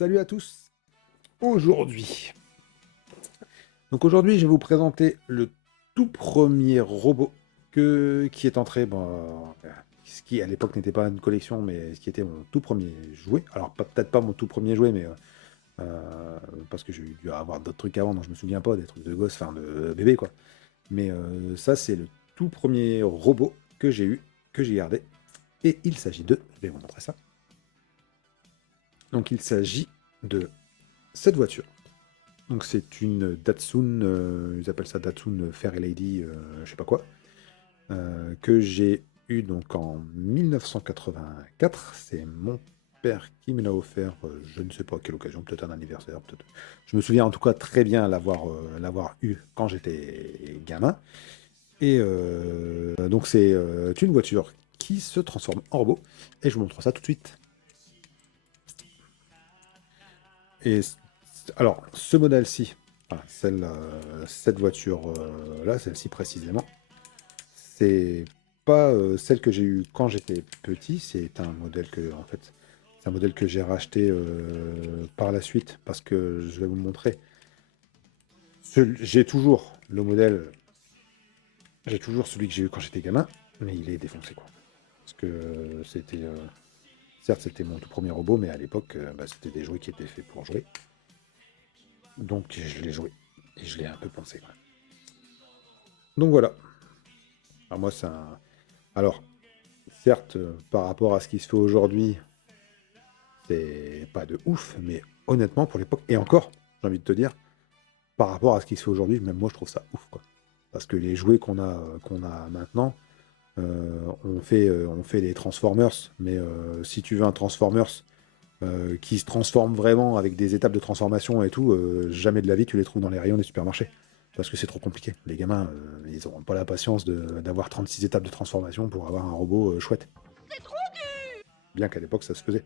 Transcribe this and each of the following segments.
Salut à tous. Aujourd'hui, aujourd'hui, je vais vous présenter le tout premier robot qui est entré, ce qui à l'époque n'était pas une collection, mais ce qui était mon tout premier jouet. Alors peut-être pas mon tout premier jouet, mais parce que j'ai dû avoir d'autres trucs avant, dont je me souviens pas, des trucs de gosse, enfin de bébé quoi. Mais ça, c'est le tout premier robot que j'ai eu, que j'ai gardé, et il s'agit de, je vais vous montrer ça. Donc il s'agit de cette voiture. Donc c'est une Datsun, ils appellent ça Datsun Fair Lady, je sais pas quoi, que j'ai eu donc en 1984. C'est mon père qui me l'a offert, je ne sais pas à quelle occasion, peut-être un anniversaire, peut-être. Je me souviens en tout cas très bien l'avoir eu quand j'étais gamin. Et donc c'est une voiture qui se transforme en robot. Et je vous montre ça tout de suite. Et alors, ce modèle-ci, enfin, cette voiture-là, celle-ci précisément, c'est pas celle que j'ai eue quand j'étais petit. C'est un modèle que, en fait, c'est un modèle que j'ai racheté par la suite parce que je vais vous le montrer. J'ai toujours le modèle, j'ai toujours celui que j'ai eu quand j'étais gamin, mais il est défoncé quoi. Parce que certes, c'était mon tout premier robot, mais à l'époque, c'était des jouets qui étaient faits pour jouer. Donc je l'ai joué et je l'ai un peu pensé quoi. Donc voilà. Alors moi, c'est un... Alors, certes, par rapport à ce qui se fait aujourd'hui, c'est pas de ouf, mais honnêtement, pour l'époque, et encore, j'ai envie de te dire, par rapport à ce qui se fait aujourd'hui, même moi, je trouve ça ouf, quoi. Parce que les jouets qu'on a maintenant, on fait des Transformers, mais si tu veux un Transformers qui se transforme vraiment avec des étapes de transformation et tout, jamais de la vie tu les trouves dans les rayons des supermarchés. Parce que c'est trop compliqué. Les gamins, ils n'auront pas la patience d'avoir 36 étapes de transformation pour avoir un robot chouette. Bien qu'à l'époque, ça se faisait.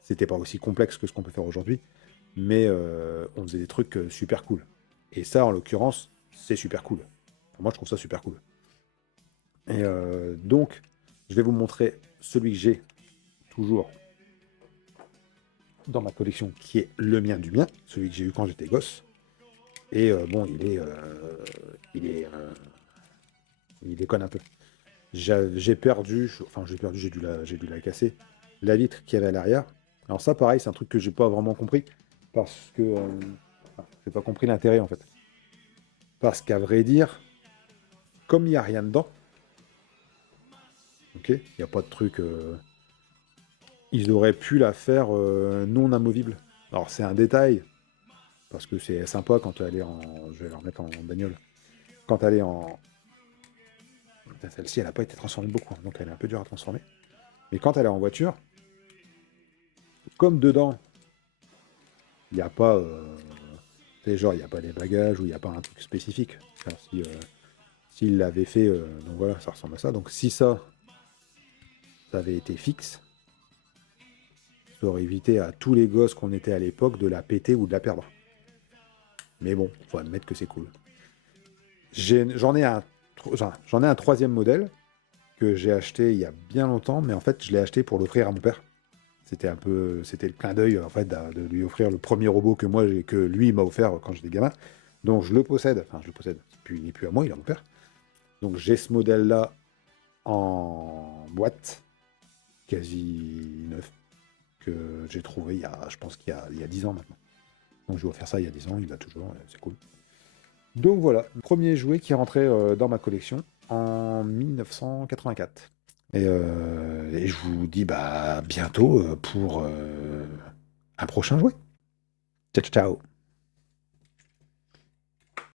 C'était pas aussi complexe que ce qu'on peut faire aujourd'hui, mais on faisait des trucs super cool. Et ça, en l'occurrence, c'est super cool. Enfin, moi, je trouve ça super cool. Et donc, je vais vous montrer celui que j'ai toujours dans ma collection, qui est le mien du mien, celui que j'ai eu quand j'étais gosse. Et bon, il déconne un peu. J'ai perdu, enfin j'ai dû la casser, la vitre qu'il y avait à l'arrière. Alors ça, pareil, c'est un truc que j'ai pas vraiment compris, parce que j'ai pas compris l'intérêt en fait. Parce qu'à vrai dire, comme il n'y a rien dedans, ok, il n'y a pas de truc, ils auraient pu la faire non amovible. Alors c'est un détail, parce que c'est sympa quand elle est en, je vais la remettre en bagnole, quand elle est en, celle-ci, elle n'a pas été transformée beaucoup, hein, donc elle est un peu dure à transformer. Mais quand elle est en voiture, comme dedans, il n'y a pas, genre, il n'y a pas des bagages ou il n'y a pas un truc spécifique. Enfin, si, s'il l'avait fait, donc voilà, ça ressemble à ça. Donc si ça avait été fixe, ça aurait évité à tous les gosses qu'on était à l'époque de la péter ou de la perdre. Mais bon, faut admettre que c'est cool. J'en ai j'en ai un troisième modèle que j'ai acheté il y a bien longtemps, mais en fait, je l'ai acheté pour l'offrir à mon père. C'était le clin d'œil en fait de lui offrir le premier robot que lui m'a offert quand j'étais gamin. Donc je le possède, enfin je le possède. Il n'est plus à moi, il est à mon père. Donc j'ai ce modèle-là en boîte, quasi neuf, que j'ai trouvé je pense il y a 10 ans maintenant. Donc je lui ai offert ça il y a 10 ans, il l'a toujours, c'est cool. Donc voilà, le premier jouet qui est rentré dans ma collection en 1984. Et je vous dis bah bientôt pour un prochain jouet. Ciao, ciao.